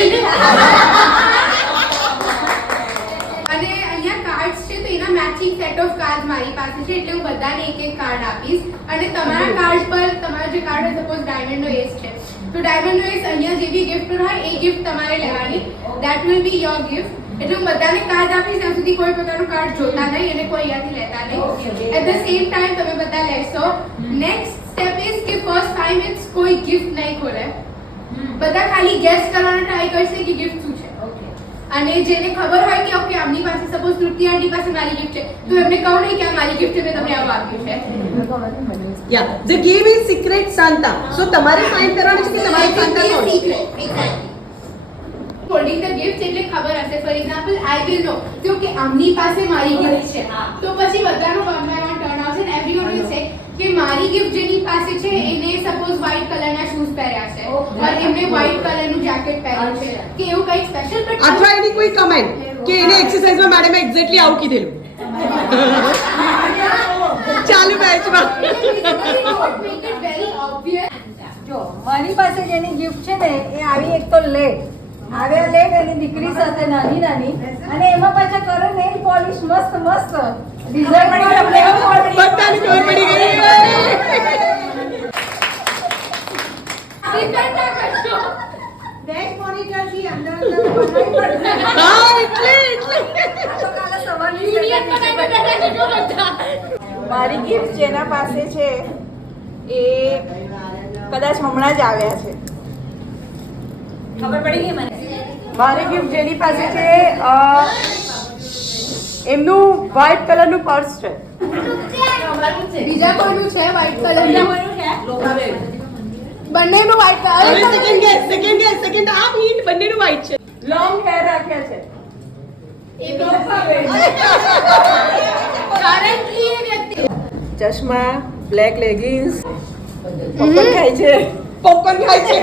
અને અહીંયા કાર્ડ્સ છે તો એના મેચિંગ સેટ ઓફ કાર્ડ મારી પાસે છે એટલે હું બધાને એક એક કાર્ડ આપીશ અને તમારા કાર્ડ પર તમારો જે કાર્ડ હોય સપોઝ ડાયમંડ નો એસ છે તો ડાયમંડ નો એસ અહીંયા જે બી ગિફ્ટ હોય એ ગિફ્ટ તમારે લેવાની that will be your gift એટલે હું બધાને કાર્ડ આપીશ ત્યાં સુધી કોઈ પ્રકારનું કાર્ડ જોતા નહીં અને કોઈ અહીંયાથી લેતા નહીં એટ ધ સેમ ટાઈમ તમે બધા લેશો નેક્સ્ટ સ્ટેપ ઇઝ કે ફર્સ્ટ 5 મિનિટ્સ કોઈ ગિફ્ટ નહીં ખોલે બધા ખાલી ગેસ કરવાનો ટ્રાય કરશે કે ગિફ્ટ શું છે અને જેને ખબર હોય કે ઓકે આમની પાસે સપોઝ તૃપ્તિ આંટી પાસે મારી ગિફ્ટ છે તો એમને કહું નહીં કે આ મારી ગિફ્ટ છે મેં તમને આવું આપ્યું છે yeah the game is secret Santa so તમારે ફાઇન્ડ કરવાનું છે કે તમારી સાન્તા કોણ છે હોલ્ડિંગ ધ ગિફ્ટ એટલે ખબર હશે ફોર એક્ઝામ્પલ આઈ વિલ નો તો કે આમની પાસે મારી ગિફ્ટ છે તો પછી બધાનો 1 by 1 ટર્ન આવશે ને એવરીવન વિલ સે કે મારી ગિફ્ટ જેની પાસે છે એને સપોઝ વ્હાઇટ કલરના શૂઝ પહેર્યા છે અને એમને વ્હાઇટ કલરનું જેકેટ પહેર્યું છે કે એવું કંઈક સ્પેશિયલ બટ અથવા એની કોઈ કમેન્ટ કે એને એક્સરસાઇઝમાં મેડમે એક્ઝેક્ટલી આવું કીધેલું ચાલુ બેચમાં મેક ઇટ વેરી ઓબ્વિયસ જો મારી પાસે જેની ગિફ્ટ છે ને એ આવી એક તો લેટ આવ્યા લેટ એની દીકરી સાથે નાની નાની અને એમાં પાછા કરે નેલ પોલિશ મસ્ત મસ્ત ડિઝાઇન પણ નેલ પોલિશ બધાને ખબર પડી ગઈ બેક મોનિટર થી અંદર બનાવી પડશે હા એટલે આ તો કાલે સવારની મારી ગિફ્ટ જેના પાસે છે એ કદાચ હમણાં જ આવ્યા છે ખબર પડી ગઈ મને મારી ગિફ્ટ જેની પાસે છે એમનું વ્હાઇટ કલરનું પર્સ છે બીજા કોઈનું છે વ્હાઇટ કલરનું બંનેનું વ્હાઇટ કલર સેકન્ડ આમ હિન્ટ બંનેનું વ્હાઈટ છે લોંગ હેર રાખ્યા છે કરન્ટલી એ વ્યક્તિ ચશ્મા બ્લેક લેગિંગ્સ પોપકોર્ન ખાય છે પોપકોર્ન ખાય છે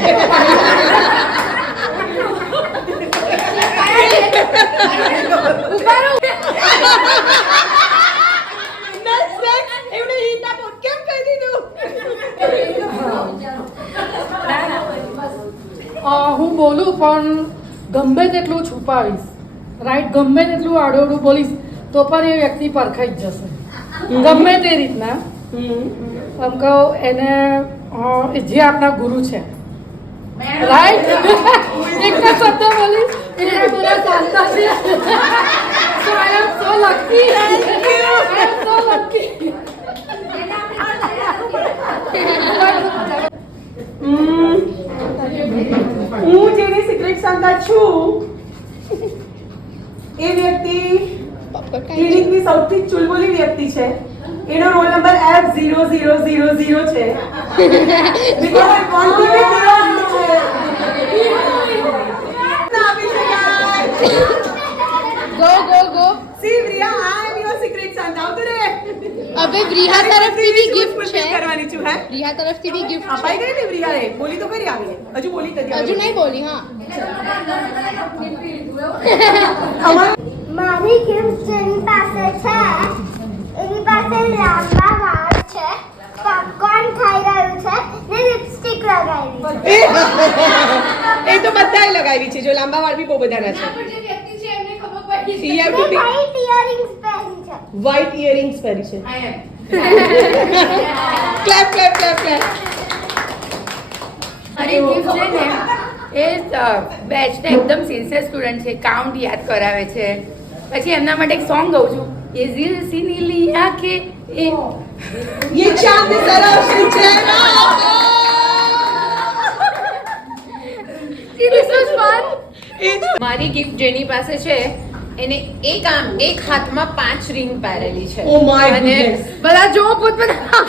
એમને હિન્ટ આપો કેમ કહી દીધું હું બોલું પણ ગમે તેટલું છુપાવીશ રાઈટ ગમે તેટલું આડોડું બોલીશ તો પણ એ વ્યક્તિ પરખાઈ જ જશે ગમે તે રીતના આમ કહું એને જે આપણા ગુરુ છે રાઈટ એક જ શબ્દ બોલીશ એને બધા ચાલતા છે સો આઈ એમ સો લકી આઈ એમ સો લકી હું જેની સિક્રેટ સાન્તા છું એ વ્યક્તિ ક્લિનિકની સૌથી ચુલબુલી વ્યક્તિ છે એનો રોલ નંબર F0000 છે because I want to be go See Priya, I am your secret Santa. આવતો રે હવે પ્રિયા તરફથી બી ગિફ્ટ છે કરવાની છું હે પ્રિયા તરફથી બી ગિફ્ટ અપાઈ ગઈ ને પ્રિયાએ બોલી તો કરી આવીને હજુ બોલી કરી હજુ નહીં બોલી હા મારી ગિફ્ટ જેની પાસે છે એની પાસે લાંબા વાળ છે પોપકોર્ન ખાઈ રહ્યું છે ને લિપસ્ટિક લગાવી એ તો બધાએ લગાવી છે જો લાંબા વાળ બી બહુ બધાના છે પણ જે વ્યક્તિ છે એમને ખબર પડી You have to be white earrings પહેરી છે white earrings પહેરી છે આઈ એમ ક્લેપ ક્લેપ ક્લેપ ક્લેપ મારી ગિફ્ટ છે ને એ બેચના એકદમ સિન્સિયર સ્ટુડન્ટ છે કાઉન્ટ યાદ કરાવે છે પછી એમના માટે એક સોંગ ગાઉં છું એ ઝીલ સી નીલી આંખે એ ये चांद तरफ चेहरा This was fun. મારી ગિફ્ટ જેની પાસે છે એને એક હાથમાં 5 રિંગ પહેરેલી છે Oh my અને goodness. બધા જો પોતપોતા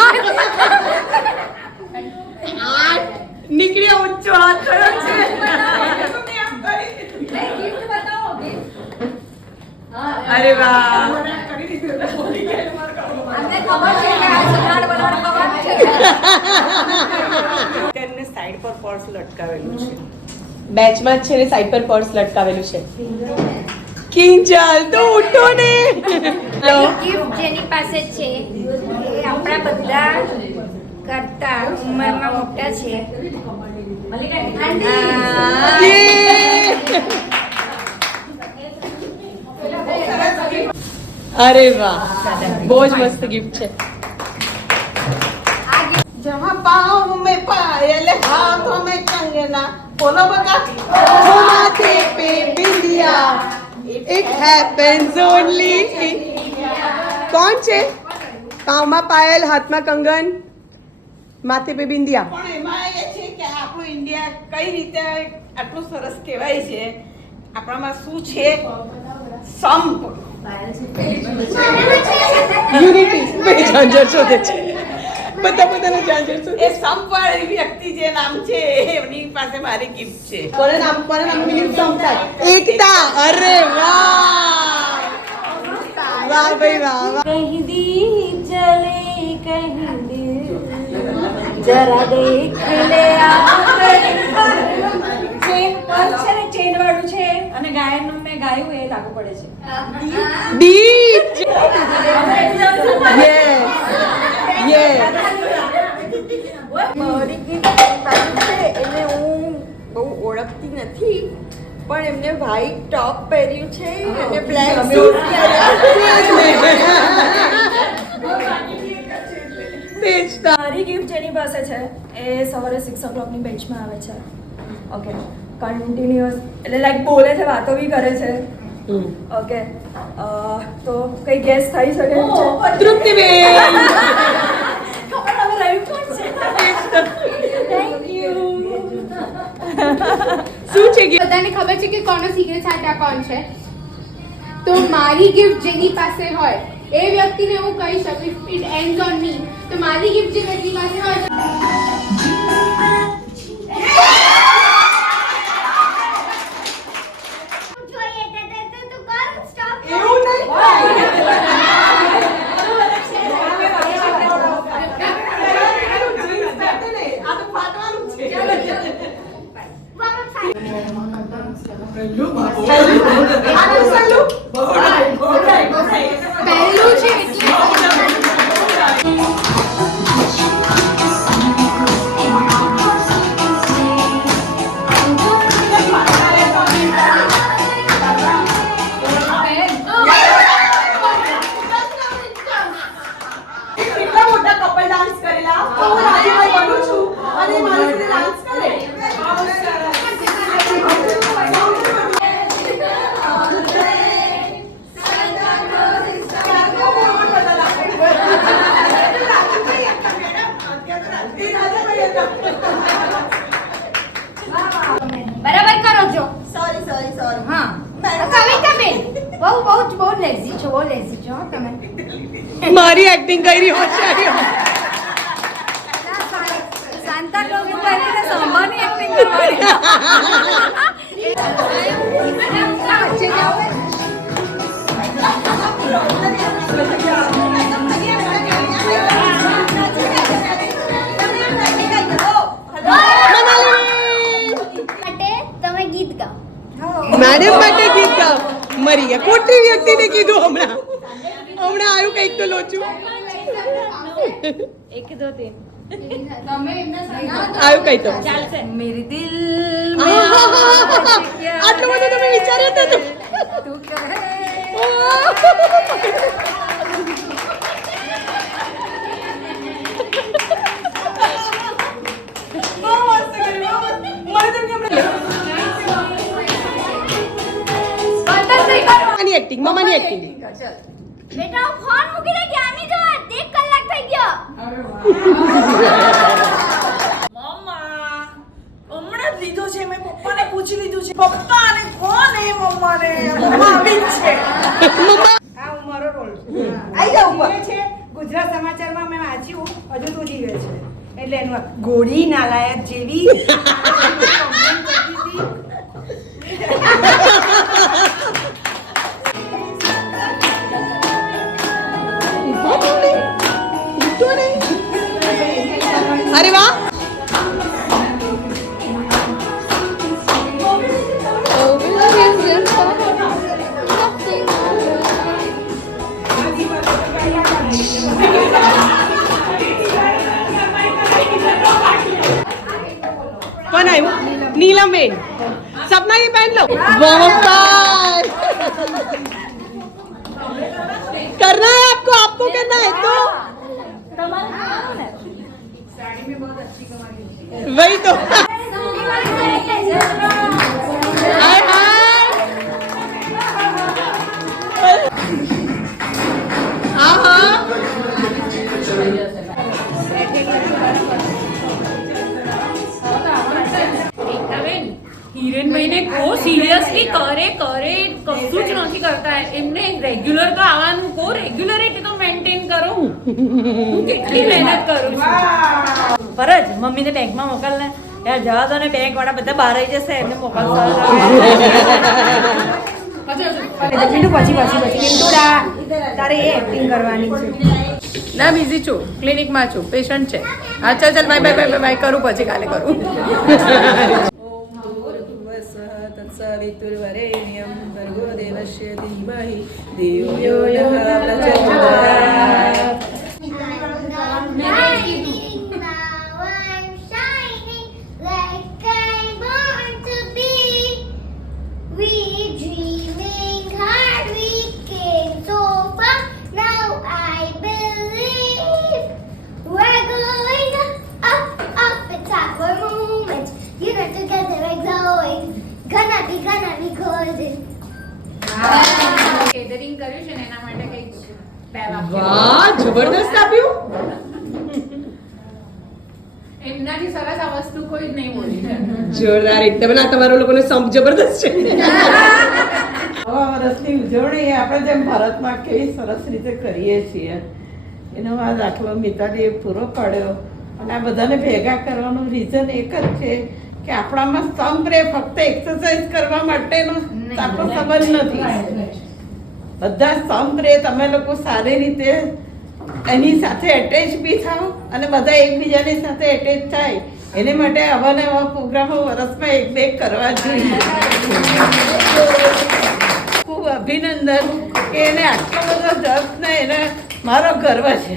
નીકળ્યા ઊંચો હાથ થયો છે અરે વાહ તેમને સાઈડ પર પર્સ લટકાવેલું છે બેચમાં છે ને સાઈડ પર પર્સ લટકાવેલું છે કિંજલ તો ઉઠો ને ગિફ્ટ જેની પાસે છે એ આપણા બધા કરતા ઉંમરમાં મોટા છે અરે વાહ બહુ જ મસ્ત ગિફ્ટ છે जहाँ पाँव में पायल हाथों में कंगना बोलो बता माथे पे बिंदिया ઇટ હેપન્સ ઓનલી કોણ છે પાવમાં પાયલ હાથમાં કંગન માથે પે બિંદિયા પણ એમાં એ છે કે આપણું ઇન્ડિયા કઈ રીતે આટલું સરસ કહેવાય છે આપણામાં શું છે સંપ યુનિટી ઝાંઝર શોધે છે બધા પોતાના ઝાંઝર શોધે એ સંપ વાળી વ્યક્તિ જે નામ છે એમની પાસે મારી ગિફ્ટ છે કોના નામ મિનિટ સમજાય એકતા અરે વાહ વાહ ભાઈ વાહ कहीं दीप जले कहीं दिल जरा देख ले ચેન વાળું છે અને ગાયન મેં ગાયું એ લાગુ પડે છે દીપ યે મારી ગિફ્ટ છે એને હું બહુ ઓળખતી નથી પણ એમને વ્હાઈટ ટોપ પહેર્યું છે અને બ્લેક સૂટ મારી ગિફ્ટ જેની પાસે છે એ સવારે 6 o'clockની બેચમાં આવે છે ઓકે કન્ટિન્યુઅસ એટલે લાઈક બોલે છે વાતો બી કરે છે ઓકે તો કઈ ગેસ થઈ શકે એમ છે તૃપ્તિબેન થેન્ક યુ શું છે gift? બધાને ખબર છે કે કોનો સિક્રેટ સાટા કોણ છે તો મારી ગિફ્ટ જેની પાસે હોય એ વ્યક્તિને હું કહી શકું if it ends on me તો મારી ગિફ્ટ જે વ્યક્તિ પાસે હોય જોઈએ તો તું કર સ્ટોપ એવું નહીં આ તો ફાટવાનું છે વાપસ આય પહેલું છે એટલે કેટલા મોટા કપલ ડાન્સ કરેલા તો હું રાજીભાઈ બનું છું અને મારી સાથે ડાન્સ કરે બરાબર કરો છો સોરી સોરી સોરી હા કવિતા બેન બહુ લેઝી છો હો તમે મારી એક્ટિંગ કરી હોશિયારી શાંતા ક્લોઝ કરીને સંભાની એક્ટિંગ કરવાની માટે તમે ગીત ગાઓ મેડમ માટે ગીત ગાઓ મરી ગયા ખોટી વ્યક્તિને કીધું હમણાં આવ્યું કંઈક તો લોચું એક દો તીન તમે એમના સગા આવ્યું કંઈ તો ચાલશે મેરી દિલ આટલું બધું તમે વિચાર્યું હતું તું કહે મમ્માની એક્ટિંગ મમ્માની એક્ટિંગ બેટા હું ફોન મૂકી દે ક્યાંની જો 1 કલાક થઈ ગયો મમ્મા હમણાં જ લીધો છે મેં પપ્પાને પૂછી લીધું છે પપ્પા અને કોણ એ મમ્માને મમ્મા આવી જ છે આ મારો રોલ આઈ જાઓ ઉપર છે ગુજરાત સમાચારમાં મેં વાંચ્યું હજુ તું જીવે છે એટલે એનું ગોળી નાલાયક જેવી complaint કરતી હતી. અરે વાહ કોણ આવ્યું करना है आपको आपको करना है तो वही तो हाय હિરેનભાઈને કો સિરિયસલી કરે કશું જ નથી કરતા એમને રેગ્યુલર તો આવવાનું કો રેગ્યુલરિટી તો મેન્ટેન કરો હું કેટલી મહેનત કરું છું ફરજ મમ્મીને બેંકમાં મોકલ ને યાર જવા દો ને બેંક વાળા બધા બહાર આવી જશે એમને મોકલશો પછી તારે એ એક્ટિંગ કરવાની છે ના બિઝી છું ક્લિનિકમાં છું પેશન્ટ છે હા ચાલ બાય કરું પછી કાલે કરું तत्सवितुर्वरेण्यं भर्गो देवस्य धीमहि धियो यो नः प्रचोदयात् Now I'm shining like I'm born to be. We dreaming hard, we came so far. Now I believe we're going up, it's our moment. You know, together we're glowing. Gonna be golden. Catering કર્યું છે ને એના માટે કંઈક બે વાક્ય વાહ જબરદસ્ત આપ્યું એમનાથી સરસ આ વસ્તુ કોઈ જ નહીં બોલી છે જોરદાર એકદમ ના તમારા લોકોને સંપ જબરદસ્ત છે નવા વર્ષની ઉજવણી આપણે જેમ ભારતમાં કેવી સરસ રીતે કરીએ છીએ એનો આ દાખલો મિતાલીએ પૂરો પાડ્યો અને આ બધાને ભેગા કરવાનું રીઝન એક જ છે કે આપણામાં સ્તંભ રે ફક્ત એક્સરસાઇઝ કરવા માટેનો આપણો સંબંધ નથી બધા સ્તંભ રે તમે લોકો સારી રીતે એની સાથે એટેચ બી થાઓ અને બધા એકબીજાની સાથે એટેચ થાય એને માટે આવા ને આવા પ્રોગ્રામો વર્ષમાં એક બે કરવા જોઈએ ખૂબ અભિનંદન કે એને આટલો બધો જસ ને એને મારો ગર્વ છે.